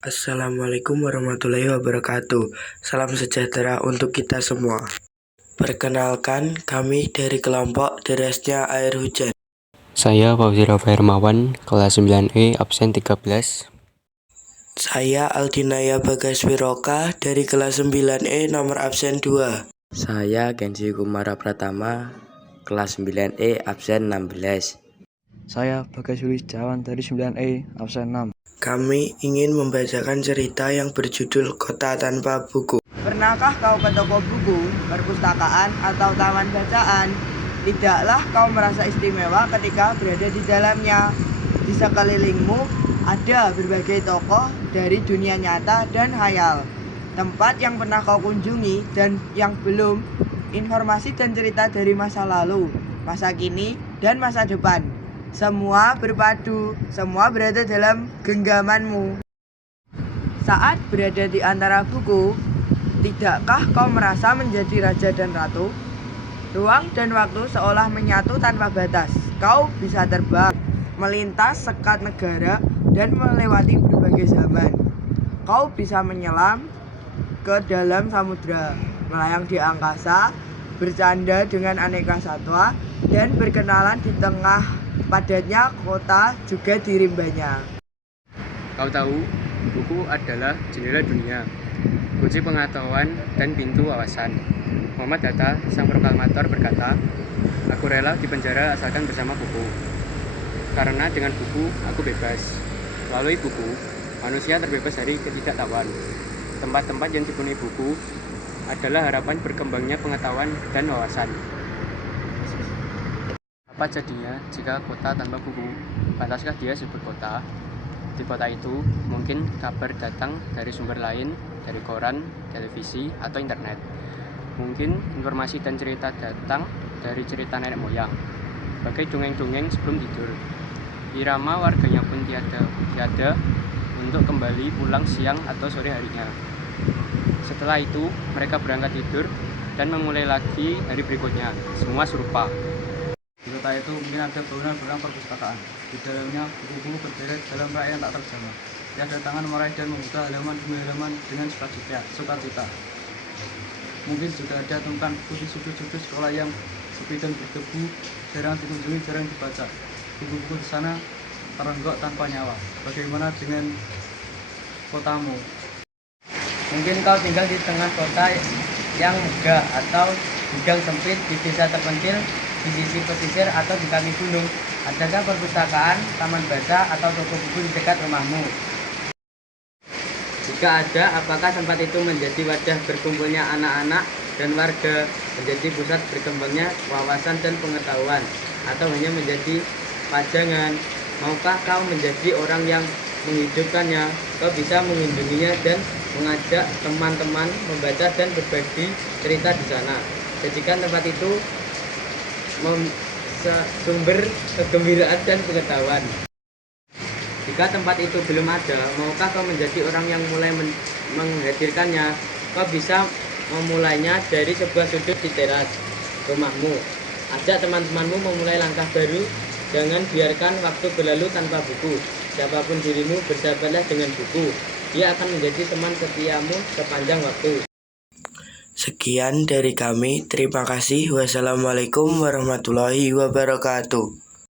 Assalamualaikum warahmatullahi wabarakatuh. Salam sejahtera untuk kita semua. Perkenalkan, kami dari kelompok Derasnya Air Hujan. Saya Fauzi Rafa Hermawan, kelas 9E, absen 13. Saya Aldinaya Bagaswiroka dari kelas 9E nomor absen 2. Saya Gensi Kumara Pratama, kelas 9E, absen 16. Saya Bagas Wijawan dari 9E, absen 6. Kami ingin membacakan cerita yang berjudul Kota Tanpa Buku. Pernahkah kau ke toko buku, perpustakaan, atau taman bacaan? Tidaklah kau merasa istimewa ketika berada di dalamnya. Di sekelilingmu ada berbagai tokoh dari dunia nyata dan khayal. Tempat yang pernah kau kunjungi dan yang belum. Informasi dan cerita dari masa lalu, masa kini, dan masa depan. Semua berpadu, semua berada dalam genggamanmu. Saat berada di antara buku, tidakkah kau merasa menjadi raja dan ratu? Ruang dan waktu seolah menyatu tanpa batas. Kau bisa terbang, melintas sekat negara, dan melewati berbagai zaman. Kau bisa menyelam ke dalam samudra, melayang di angkasa, bercanda dengan aneka satwa, dan berkenalan di tengah padatnya kota juga di rimbanya. Kau tahu, buku adalah jendela dunia, kunci pengetahuan dan pintu wawasan. Muhammad Hatta, sang proklamator, berkata, "Aku rela dipenjara asalkan bersama buku. Karena dengan buku, aku bebas. Melalui buku, manusia terbebas dari ketidaktahuan. Tempat-tempat yang dipenuhi buku adalah harapan berkembangnya pengetahuan dan wawasan." Apa jadinya jika kota tanpa buku? Pantaskah dia disebut kota? Di kota itu, mungkin kabar datang dari sumber lain, dari koran, televisi, atau internet. Mungkin informasi dan cerita datang dari cerita nenek moyang, bagai dongeng-dongeng sebelum tidur. Irama warganya pun tiada untuk kembali pulang siang atau sore harinya. Setelah itu, mereka berangkat tidur dan memulai lagi hari berikutnya. Semua serupa. Di kota itu mungkin ada bangunan-bangunan perpustakaan. Di dalamnya buku-buku berderet dalam rak yang tak terjamah. Tiada tangan meraih dan membuka halaman demi halaman dengan sukacita. Mungkin juga ada tempat buku di sudut-sudut sekolah yang sepi dan berdebu, jarang dikunjungi, jarang dibaca. Buku-buku di sana terenggok tanpa nyawa. Bagaimana dengan kotamu? Mungkin kau tinggal di tengah kota yang megah atau di gang sempit di desa terpencil, di sisi pesisir atau di kaki gunung. Adakah perpustakaan, taman baca, atau toko buku di dekat rumahmu? Jika ada, apakah tempat itu menjadi wadah berkumpulnya anak-anak dan warga, menjadi pusat berkembangnya wawasan dan pengetahuan, atau hanya menjadi pajangan? Maukah kau menjadi orang yang menghidupkannya? Kau bisa mengunjunginya dan mengajak teman-teman membaca dan berbagi cerita di sana. Jadikan tempat itu sumber kegembiraan dan pengetahuan. Jika tempat itu belum ada, maukah kau menjadi orang yang mulai menghadirkannya? Kau bisa memulainya dari sebuah sudut di teras rumahmu. Ajak teman-temanmu memulai langkah baru. Jangan biarkan waktu berlalu tanpa buku. Siapapun dirimu, bersahabatlah dengan buku. Dia akan menjadi teman setiamu sepanjang waktu. Sekian dari kami. Terima kasih. Wassalamualaikum warahmatullahi wabarakatuh.